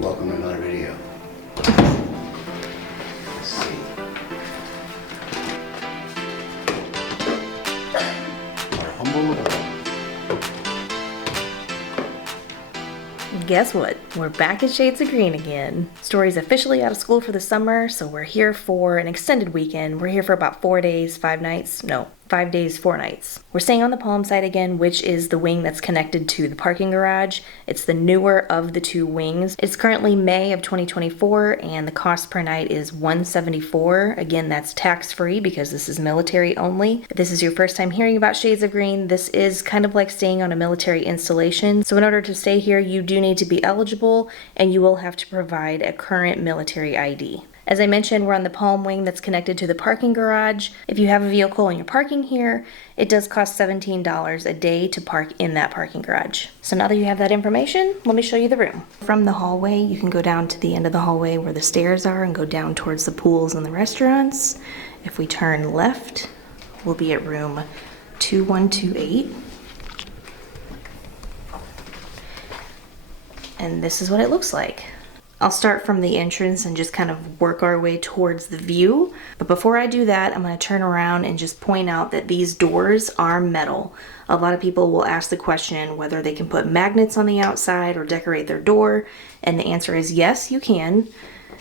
Welcome to another video. Let's see. Our humble little. Guess what? We're back at Shades of Green again. Story's officially out of school for the summer, so we're here for an extended weekend. We're here for about 4 days, 5 nights. No, 5 days, 4 nights. We're staying on the Palm side again, which is the wing that's connected to the parking garage. It's the newer of the two wings. It's currently May of 2024, and the cost per night is $174. Again, that's tax-free because this is military only. If this is your first time hearing about Shades of Green, this is kind of like staying on a military installation. So in order to stay here, you do need to be eligible, and you will have to provide a current military ID. As I mentioned, we're on the Palm wing that's connected to the parking garage. If you have a vehicle and you're parking here, it does cost $17 a day to park in that parking garage. So now that you have that information, let me show you the room. From the hallway, you can go down to the end of the hallway where the stairs are and go down towards the pools and the restaurants. If we turn left, we'll be at room 2128. And this is what it looks like. I'll start from the entrance and just kind of work our way towards the view. But before I do that, I'm going to turn around and just point out that these doors are metal. A lot of people will ask the question whether they can put magnets on the outside or decorate their door. And the answer is yes, you can.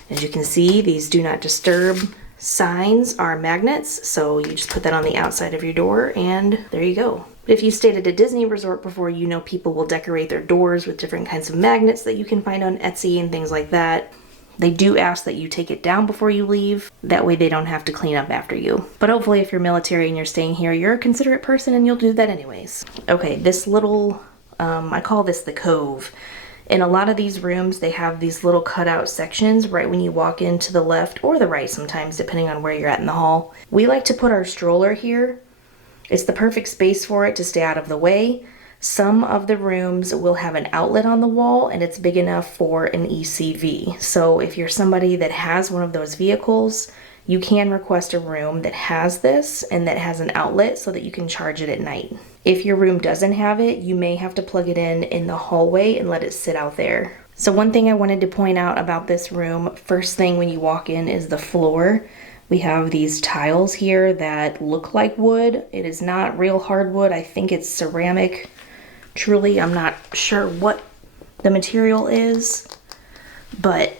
As you can see, these do not disturb signs are magnets. So you just put that on the outside of your door and there you go. If you stayed at a Disney resort before, you know people will decorate their doors with different kinds of magnets that you can find on Etsy and things like that. They do ask that you take it down before you leave. That way they don't have to clean up after you. But hopefully if you're military and you're staying here, you're a considerate person and you'll do that anyways. Okay, this little, I call this the cove. In a lot of these rooms, they have these little cutout sections right when you walk into the left or the right sometimes, depending on where you're at in the hall. We like to put our stroller here. It's the perfect space for it to stay out of the way. Some of the rooms will have an outlet on the wall and it's big enough for an ECV. So if you're somebody that has one of those vehicles, you can request a room that has this and that has an outlet so that you can charge it at night. If your room doesn't have it, you may have to plug it in the hallway and let it sit out there. So one thing I wanted to point out about this room, first thing when you walk in is the floor. We have these tiles here that look like wood. It is not real hardwood. I think it's ceramic. Truly, I'm not sure what the material is, but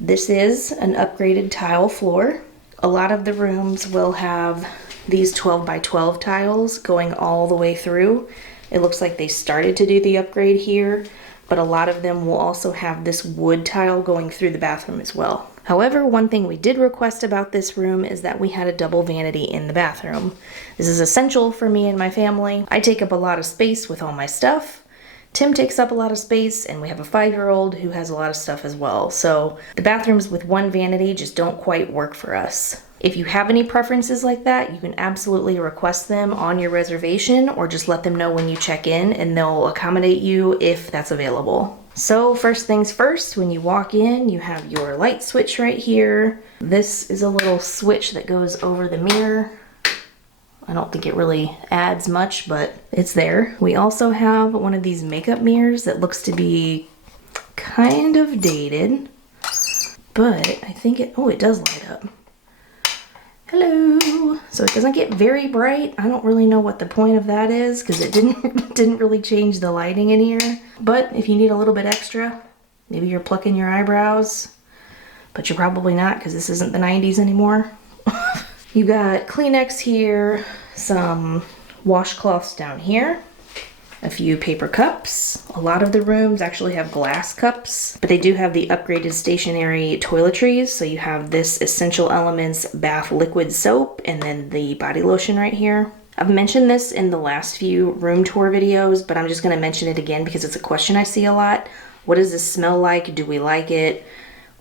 this is an upgraded tile floor. A lot of the rooms will have these 12 by 12 tiles going all the way through. It looks like they started to do the upgrade here, but a lot of them will also have this wood tile going through the bathroom as well. However, one thing we did request about this room is that we had a double vanity in the bathroom. This is essential for me and my family. I take up a lot of space with all my stuff. Tim takes up a lot of space, and we have a 5-year-old who has a lot of stuff as well. So the bathrooms with one vanity just don't quite work for us. If you have any preferences like that, you can absolutely request them on your reservation or just let them know when you check in and they'll accommodate you if that's available. So first things first, when you walk in, you have your light switch right here. This is a little switch that goes over the mirror. I don't think it really adds much, but it's there. We also have one of these makeup mirrors that looks to be kind of dated, but I think it does light up. Hello. So it doesn't get very bright. I don't really know what the point of that is because it didn't really change the lighting in here. But if you need a little bit extra, maybe you're plucking your eyebrows, but you're probably not because this isn't the 90s anymore. You got Kleenex here, some washcloths down here, a few paper cups. A lot of the rooms actually have glass cups, but they do have the upgraded stationary toiletries. So you have this Essential Elements bath liquid soap and then the body lotion right here. I've mentioned this in the last few room tour videos, but I'm just going to mention it again because it's a question I see a lot. What does this smell like? Do we like it?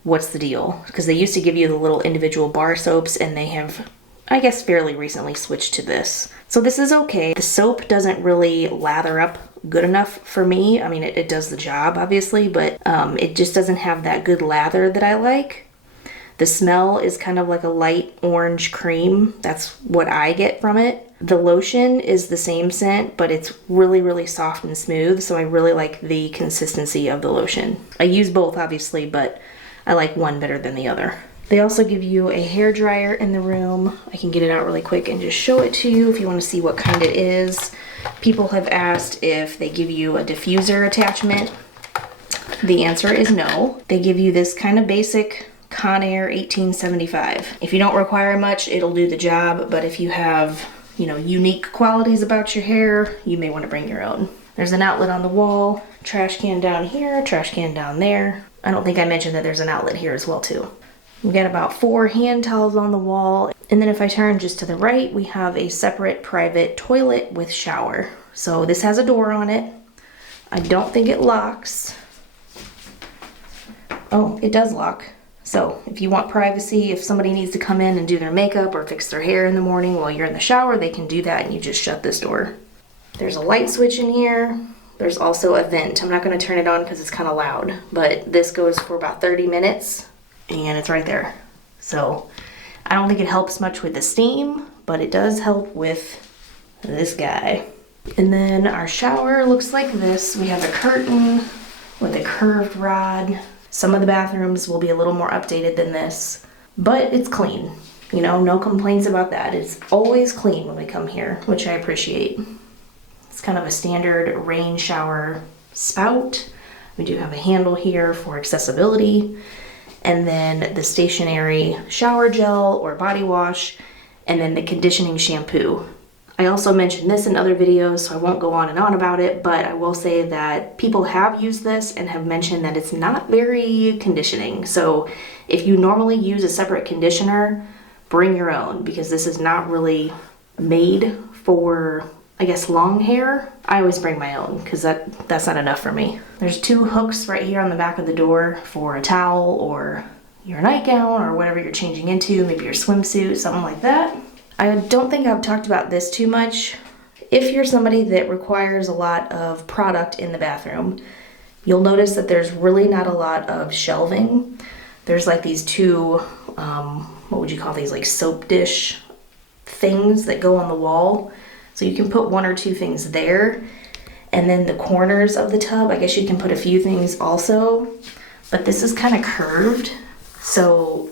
What's the deal? Because they used to give you the little individual bar soaps and they have, I guess, fairly recently switched to this. So this is okay. The soap doesn't really lather up good enough for me. I mean, it does the job, obviously, but it just doesn't have that good lather that I like. The smell is kind of like a light orange cream. That's what I get from it. The lotion is the same scent, but it's really, really soft and smooth, so I really like the consistency of the lotion. I use both, obviously, but I like one better than the other. They also give you a hair dryer in the room. I can get it out really quick and just show it to you if you want to see what kind it is. People have asked if they give you a diffuser attachment. The answer is no. They give you this kind of basic Conair 1875. If you don't require much, it'll do the job, but if you have, you know, unique qualities about your hair, you may want to bring your own. There's an outlet on the wall, trash can down here, trash can down there. I don't think I mentioned that there's an outlet here as well too. We got about 4 hand towels on the wall. And then if I turn just to the right, we have a separate private toilet with shower. So this has a door on it. I don't think it locks. Oh, it does lock. So if you want privacy, if somebody needs to come in and do their makeup or fix their hair in the morning while you're in the shower, they can do that and you just shut this door. There's a light switch in here. There's also a vent. I'm not going to turn it on because it's kind of loud, but this goes for about 30 minutes and it's right there. So I don't think it helps much with the steam, but it does help with this guy. And then our shower looks like this. We have a curtain with a curved rod. Some of the bathrooms will be a little more updated than this, but it's clean. You know, no complaints about that. It's always clean when we come here, which I appreciate. It's kind of a standard rain shower spout. We do have a handle here for accessibility, and then the stationary shower gel or body wash, and then the conditioning shampoo. I also mentioned this in other videos, so I won't go on and on about it, but I will say that people have used this and have mentioned that it's not very conditioning. So if you normally use a separate conditioner, bring your own, because this is not really made for, I guess, long hair. I always bring my own because that's not enough for me. There's 2 hooks right here on the back of the door for a towel or your nightgown or whatever you're changing into, maybe your swimsuit, something like that. I don't think I've talked about this too much. If you're somebody that requires a lot of product in the bathroom, you'll notice that there's really not a lot of shelving. There's like these 2, what would you call these, like soap dish things that go on the wall. So you can put 1 or 2 things there. And then the corners of the tub, I guess you can put a few things also. But this is kind of curved, so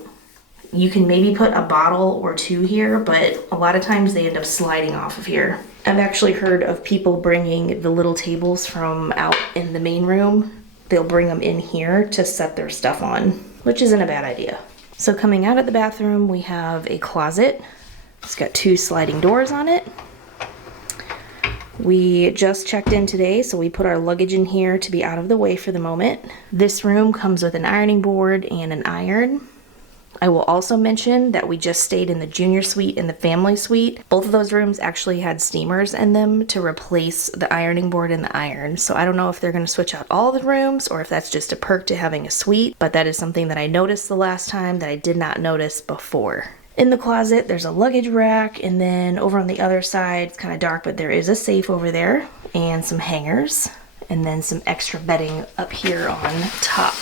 you can maybe put a bottle or 2 here, but a lot of times they end up sliding off of here. I've actually heard of people bringing the little tables from out in the main room. They'll bring them in here to set their stuff on, which isn't a bad idea. So coming out of the bathroom, we have a closet. It's got 2 sliding doors on it. We just checked in today, so we put our luggage in here to be out of the way for the moment. This room comes with an ironing board and an iron. I will also mention that we just stayed in the junior suite and the family suite. Both of those rooms actually had steamers in them to replace the ironing board and the iron. So I don't know if they're going to switch out all the rooms or if that's just a perk to having a suite, but that is something that I noticed the last time that I did not notice before. In the closet, there's a luggage rack, and then over on the other side, it's kind of dark, but there is a safe over there and some hangers, and then some extra bedding up here on top.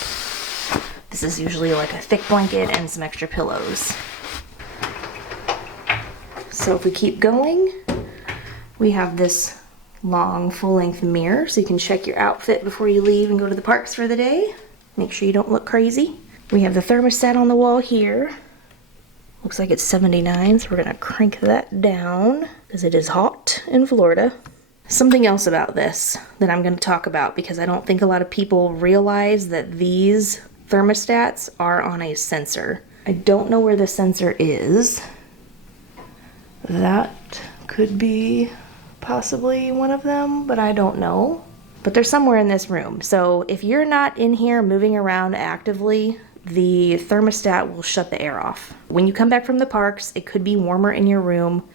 This is usually like a thick blanket and some extra pillows. So if we keep going, we have this long full-length mirror so you can check your outfit before you leave and go to the parks for the day. Make sure you don't look crazy. We have the thermostat on the wall here. Looks like it's 79, so we're gonna crank that down because it is hot in Florida. Something else about this that I'm gonna talk about, because I don't think a lot of people realize that these thermostats are on a sensor. I don't know where the sensor is. That could be possibly one of them, but I don't know. But they're somewhere in this room. So if you're not in here moving around actively, the thermostat will shut the air off. When you come back from the parks, it could be warmer in your room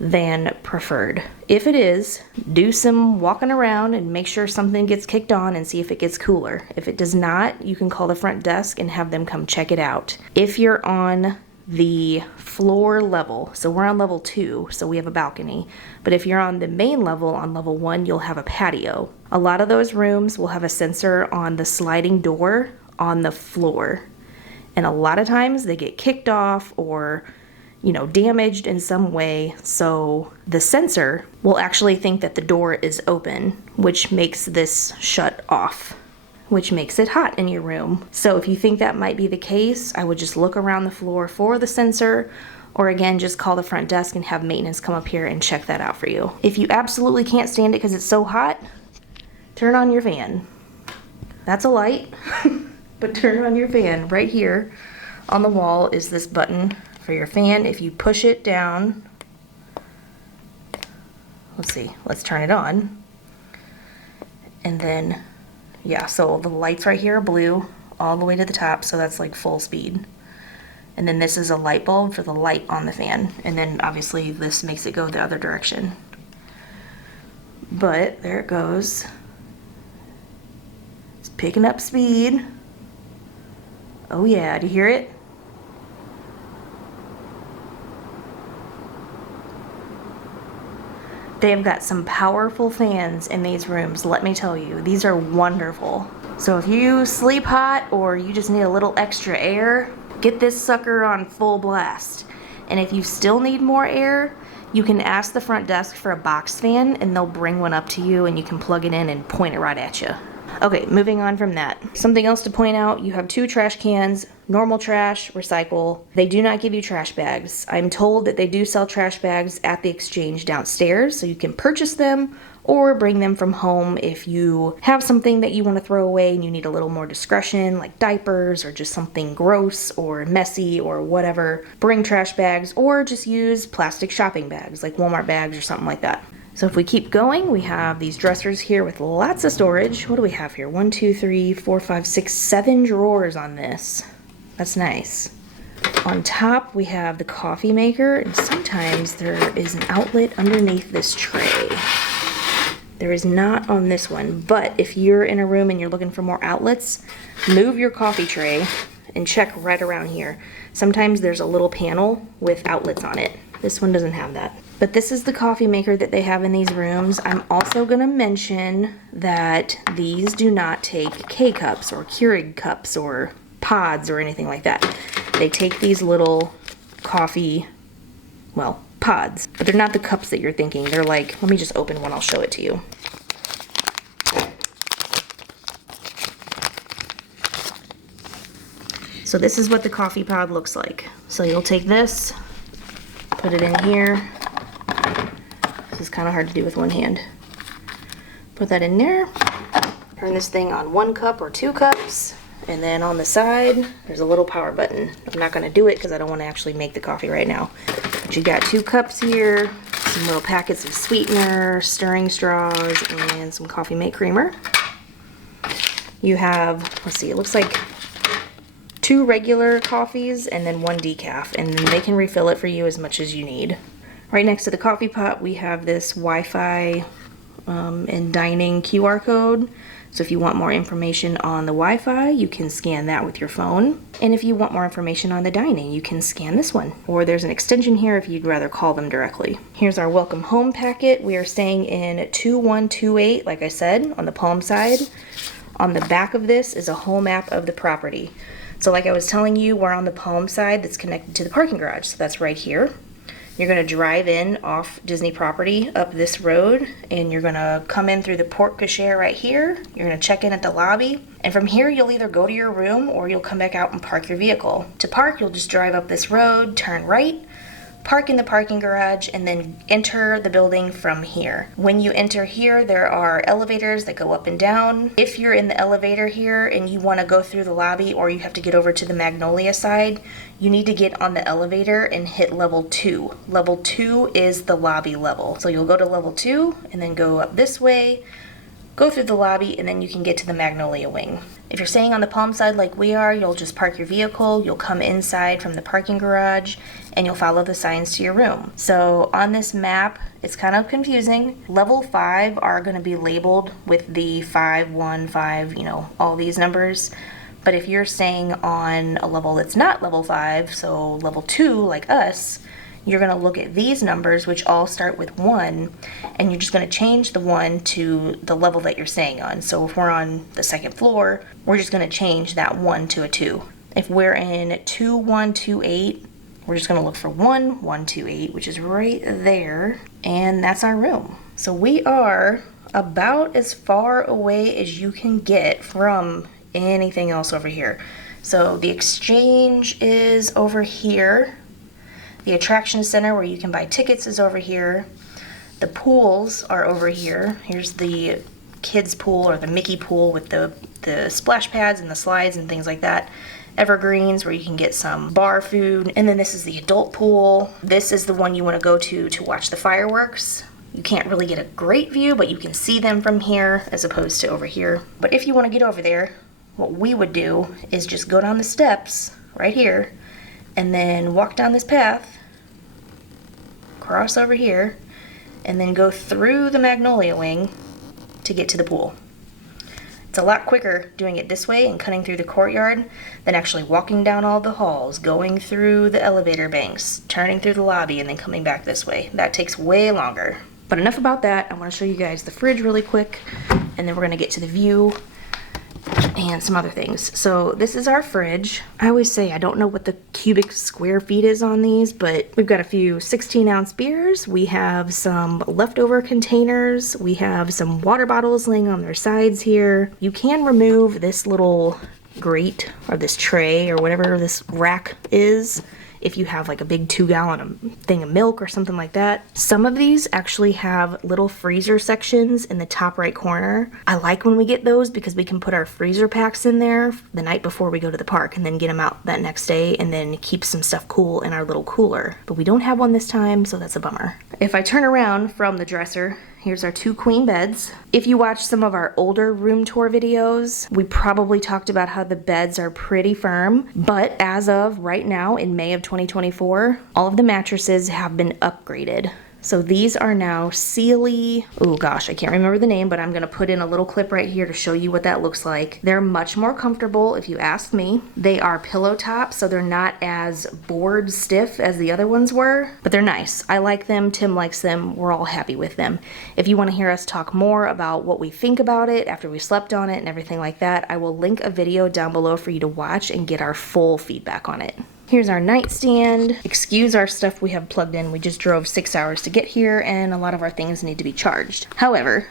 than preferred. If it is, do some walking around and make sure something gets kicked on and see if it gets cooler. If it does not, you can call the front desk and have them come check it out. If you're on the floor level, so we're on level 2, so we have a balcony, but if you're on the main level, on level 1, you'll have a patio. A lot of those rooms will have a sensor on the sliding door on the floor, and a lot of times they get kicked off, or damaged in some way, so the sensor will actually think that the door is open, which makes this shut off, which makes it hot in your room. So if you think that might be the case, I would just look around the floor for the sensor, or again, just call the front desk and have maintenance come up here and check that out for you. If you absolutely can't stand it because it's so hot, turn on your fan. That's a light, but turn on your fan. Right here on the wall is this button for your fan. If you push it down, let's turn it on. And then, yeah, so the lights right here are blue all the way to the top, so that's like full speed. And then this is a light bulb for the light on the fan. And then obviously this makes it go the other direction. But there it goes. It's picking up speed. Oh yeah, do you hear it? They have got some powerful fans in these rooms, let me tell you. These are wonderful. So if you sleep hot or you just need a little extra air, get this sucker on full blast. And if you still need more air, you can ask the front desk for a box fan and they'll bring one up to you and you can plug it in and point it right at you. Okay, moving on from that. Something else to point out, you have 2 trash cans, normal trash, recycle. They do not give you trash bags. I'm told that they do sell trash bags at the exchange downstairs, so you can purchase them or bring them from home if you have something that you want to throw away and you need a little more discretion, like diapers or just something gross or messy or whatever. Bring trash bags or just use plastic shopping bags, like Walmart bags or something like that. So if we keep going, we have these dressers here with lots of storage. What do we have here? 1, 2, 3, 4, 5, 6, 7 drawers on this. That's nice. On top, we have the coffee maker, and sometimes there is an outlet underneath this tray. There is not on this one, but if you're in a room and you're looking for more outlets, move your coffee tray and check right around here. Sometimes there's a little panel with outlets on it. This one doesn't have that. But this is the coffee maker that they have in these rooms. I'm also gonna mention that these do not take K-cups or Keurig cups or pods or anything like that. They take these little coffee, well, pods, but they're not the cups that you're thinking. They're like, let me just open one, I'll show it to you. So this is what the coffee pod looks like. So you'll take this, put it in here. This is kind of hard to do with one hand. Put that in there. Turn this thing on 1 cup or 2 cups. And then on the side, there's a little power button. I'm not gonna do it because I don't wanna actually make the coffee right now. But you got 2 cups here, some little packets of sweetener, stirring straws, and some coffee mate creamer. You have, let's see, it looks like 2 regular coffees and then 1 decaf, and then they can refill it for you as much as you need. Right next to the coffee pot, we have this Wi-Fi and dining QR code. So if you want more information on the Wi-Fi, you can scan that with your phone. And if you want more information on the dining, you can scan this one. Or there's an extension here if you'd rather call them directly. Here's our welcome home packet. We are staying in 2128, like I said, on the Palm side. On the back of this is a whole map of the property. So like I was telling you, we're on the Palm side that's connected to the parking garage. So that's right here. You're gonna drive in off Disney property up this road, and you're gonna come in through the porte cochere right here. You're gonna check in at the lobby, and from here you'll either go to your room or you'll come back out and park your vehicle. To park, you'll just drive up this road, turn right, park in the parking garage, and then enter the building from here. When you enter here, there are elevators that go up and down. If you're in the elevator here and you want to go through the lobby, or you have to get over to the Magnolia side, you need to get on the elevator and hit level 2. Level 2 is the lobby level. So you'll go to level 2 and then go up this way, go through the lobby, and then you can get to the Magnolia wing. If you're staying on the Palm side like we are, you'll just park your vehicle, you'll come inside from the parking garage, and you'll follow the signs to your room. So on this map, it's kind of confusing. Level 5 are gonna be labeled with the 5, 1, 5, all these numbers. But if you're staying on a level that's not level 5, so level 2 like us, you're gonna look at these numbers, which all start with 1, and you're just gonna change the 1 to the level that you're staying on. So if we're on the 2nd floor, we're just gonna change that 1 to a 2. If we're in 2128, We're just gonna look for 1128, which is right there, and that's our room. So we are about as far away as you can get from anything else over here. So the exchange is over here. The attraction center where you can buy tickets is over here. The pools are over here. Here's the kids pool, or the Mickey pool, with the splash pads and the slides and things like that. Evergreens where you can get some bar food. And then this is the adult pool. This is the one you want to go to watch the fireworks. You can't really get a great view, but you can see them from here as opposed to over here. But if you want to get over there, what we would do is just go down the steps right here and then walk down this path, cross over here, and then go through the Magnolia Wing to get to the pool. It's a lot quicker doing it this way and cutting through the courtyard than actually walking down all the halls, going through the elevator banks, turning through the lobby, and then coming back this way. That takes way longer. But enough about that. I want to show you guys the fridge really quick, and then we're going to get to the view and some other things. So this is our fridge. I always say I don't know what the cubic square feet is on these, but we've got a few 16-ounce beers. We have some leftover containers. We have some water bottles laying on their sides here. You can remove this little grate or this tray or whatever this rack is if you have like a big 2-gallon thing of milk or something like that. Some of these actually have little freezer sections in the top right corner. I like when we get those because we can put our freezer packs in there the night before we go to the park and then get them out that next day and then keep some stuff cool in our little cooler. But we don't have one this time, so that's a bummer. If I turn around from the dresser, here's our 2 queen beds. If you watch some of our older room tour videos, we probably talked about how the beds are pretty firm, but as of right now in May of 2024, all of the mattresses have been upgraded. So these are now Sealy, oh gosh, I can't remember the name, but I'm gonna put in a little clip right here to show you what that looks like. They're much more comfortable if you ask me. They are pillow top, so they're not as board stiff as the other ones were, but they're nice. I like them, Tim likes them, we're all happy with them. If you wanna hear us talk more about what we think about it after we slept on it and everything like that, I will link a video down below for you to watch and get our full feedback on it. Here's our nightstand. Excuse our stuff we have plugged in. We just drove 6 hours to get here and a lot of our things need to be charged. However,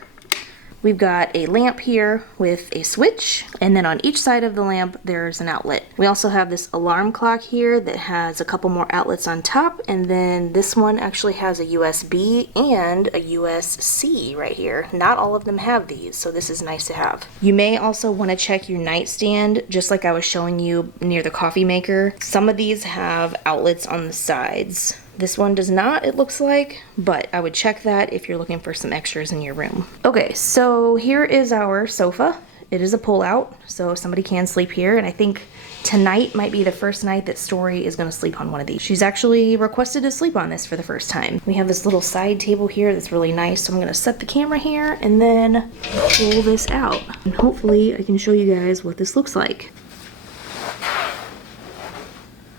we've got a lamp here with a switch, and then on each side of the lamp there's an outlet. We also have this alarm clock here that has a couple more outlets on top, and then this one actually has a USB and a USB-C right here. Not all of them have these, so this is nice to have. You may also want to check your nightstand, just like I was showing you near the coffee maker. Some of these have outlets on the sides. This one does not, it looks like, but I would check that if you're looking for some extras in your room. Okay, so here is our sofa. It is a pull-out, so somebody can sleep here, and I think tonight might be the first night that Story is gonna sleep on one of these. She's actually requested to sleep on this for the first time. We have this little side table here that's really nice, so I'm gonna set the camera here and then pull this out. And hopefully I can show you guys what this looks like.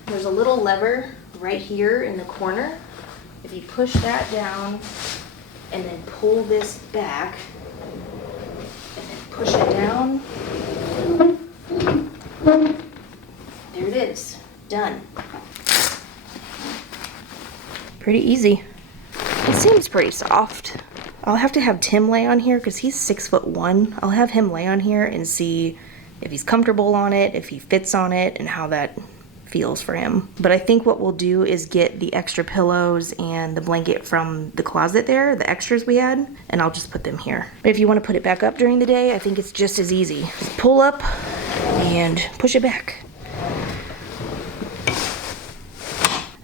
There's a little lever right here in the corner. If you push that down and then pull this back and then push it down, there it is, done. Pretty easy. It seems pretty soft. I'll have to have Tim lay on here because he's 6'1". I'll have him lay on here and see if he's comfortable on it, if he fits on it, and how that feels for him. But I think what we'll do is get the extra pillows and the blanket from the closet there, the extras we had, and I'll just put them here. But if you want to put it back up during the day, I think it's just as easy. Just pull up and push it back.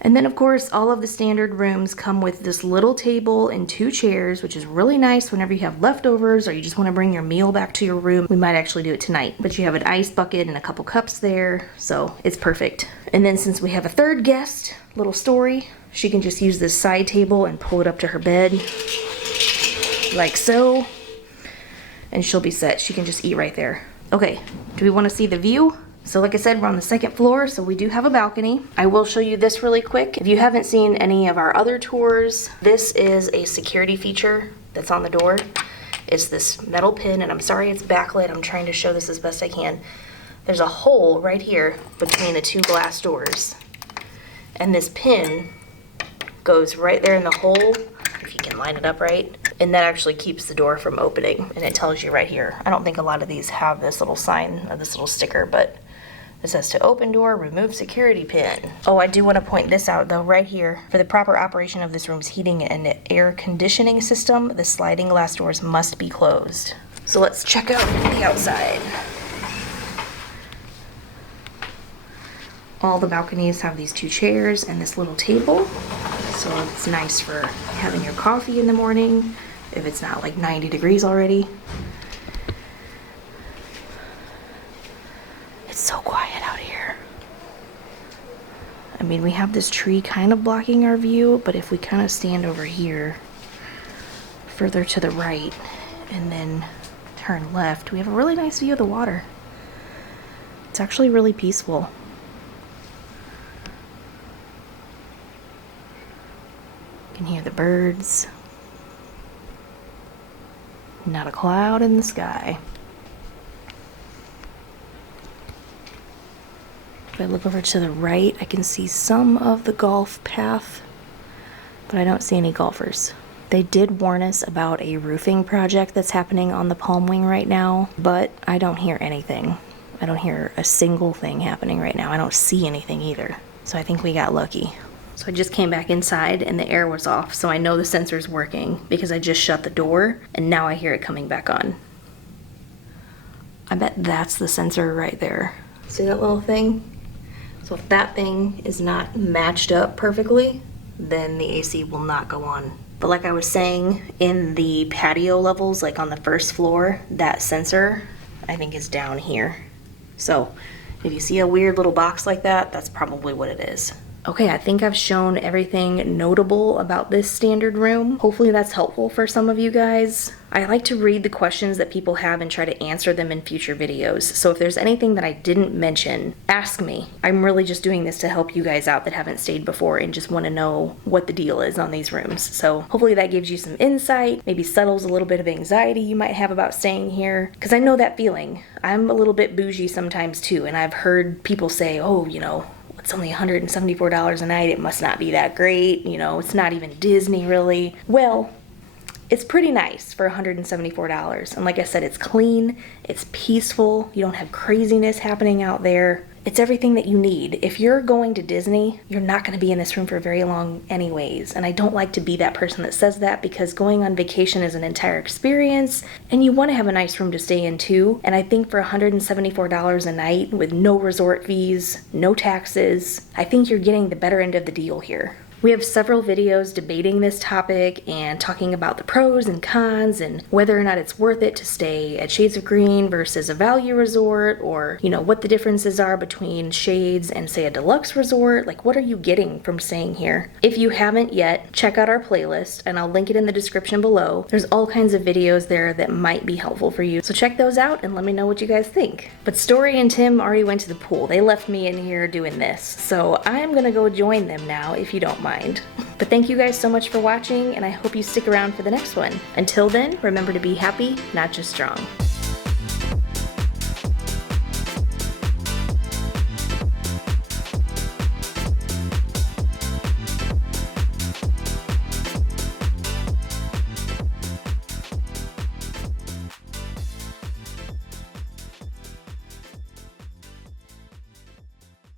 And then of course, all of the standard rooms come with this little table and 2 chairs, which is really nice whenever you have leftovers or you just want to bring your meal back to your room. We might actually do it tonight, but you have an ice bucket and a couple cups there, so it's perfect. And then since we have a third guest, little Story, she can just use this side table and pull it up to her bed, like so, and she'll be set. She can just eat right there. Okay, do we want to see the view? So like I said, we're on the 2nd floor, so we do have a balcony. I will show you this really quick. If you haven't seen any of our other tours, this is a security feature that's on the door. It's this metal pin, and I'm sorry it's backlit. I'm trying to show this as best I can. There's a hole right here between the 2 glass doors. And this pin goes right there in the hole, if you can line it up right, and that actually keeps the door from opening, and it tells you right here. I don't think a lot of these have this little sign or this little sticker, but it says to open door, remove security pin. Oh, I do want to point this out though, right here. For the proper operation of this room's heating and air conditioning system, the sliding glass doors must be closed. So let's check out the outside. All the balconies have these 2 chairs and this little table. So it's nice for having your coffee in the morning, if it's not like 90 degrees already. It's so quiet out here. I mean, we have this tree kind of blocking our view, but if we kind of stand over here, further to the right, and then turn left, we have a really nice view of the water. It's actually really peaceful. You can hear the birds. Not a cloud in the sky. If I look over to the right, I can see some of the golf path, but I don't see any golfers. They did warn us about a roofing project that's happening on the Palm Wing right now, but I don't hear anything. I don't hear a single thing happening right now. I don't see anything either. So I think we got lucky. So I just came back inside and the air was off, so I know the sensor's working because I just shut the door and now I hear it coming back on. I bet that's the sensor right there. See that little thing? So if that thing is not matched up perfectly, then the AC will not go on. But like I was saying, in the patio levels, like on the first floor, that sensor, I think, is down here. So if you see a weird little box like that, that's probably what it is. Okay, I think I've shown everything notable about this standard room. Hopefully that's helpful for some of you guys. I like to read the questions that people have and try to answer them in future videos. So if there's anything that I didn't mention, ask me. I'm really just doing this to help you guys out that haven't stayed before and just want to know what the deal is on these rooms. So hopefully that gives you some insight, maybe settles a little bit of anxiety you might have about staying here. Because I know that feeling. I'm a little bit bougie sometimes too, and I've heard people say, oh, you know, it's only $174 a night, it must not be that great, you know, it's not even Disney really. Well, it's pretty nice for $174. And like I said, it's clean, it's peaceful, you don't have craziness happening out there. It's everything that you need. If you're going to Disney, you're not going to be in this room for very long anyways. And I don't like to be that person that says that, because going on vacation is an entire experience and you want to have a nice room to stay in too. And I think for $174 a night with no resort fees, no taxes, I think you're getting the better end of the deal here. We have several videos debating this topic and talking about the pros and cons and whether or not it's worth it to stay at Shades of Green versus a value resort, or, you know, what the differences are between Shades and, say, a deluxe resort. Like, what are you getting from staying here? If you haven't yet, check out our playlist and I'll link it in the description below. There's all kinds of videos there that might be helpful for you. So check those out and let me know what you guys think. But Story and Tim already went to the pool. They left me in here doing this. So I'm gonna go join them now, if you don't mind. But thank you guys so much for watching, and I hope you stick around for the next one. Until then, remember to be happy, not just strong.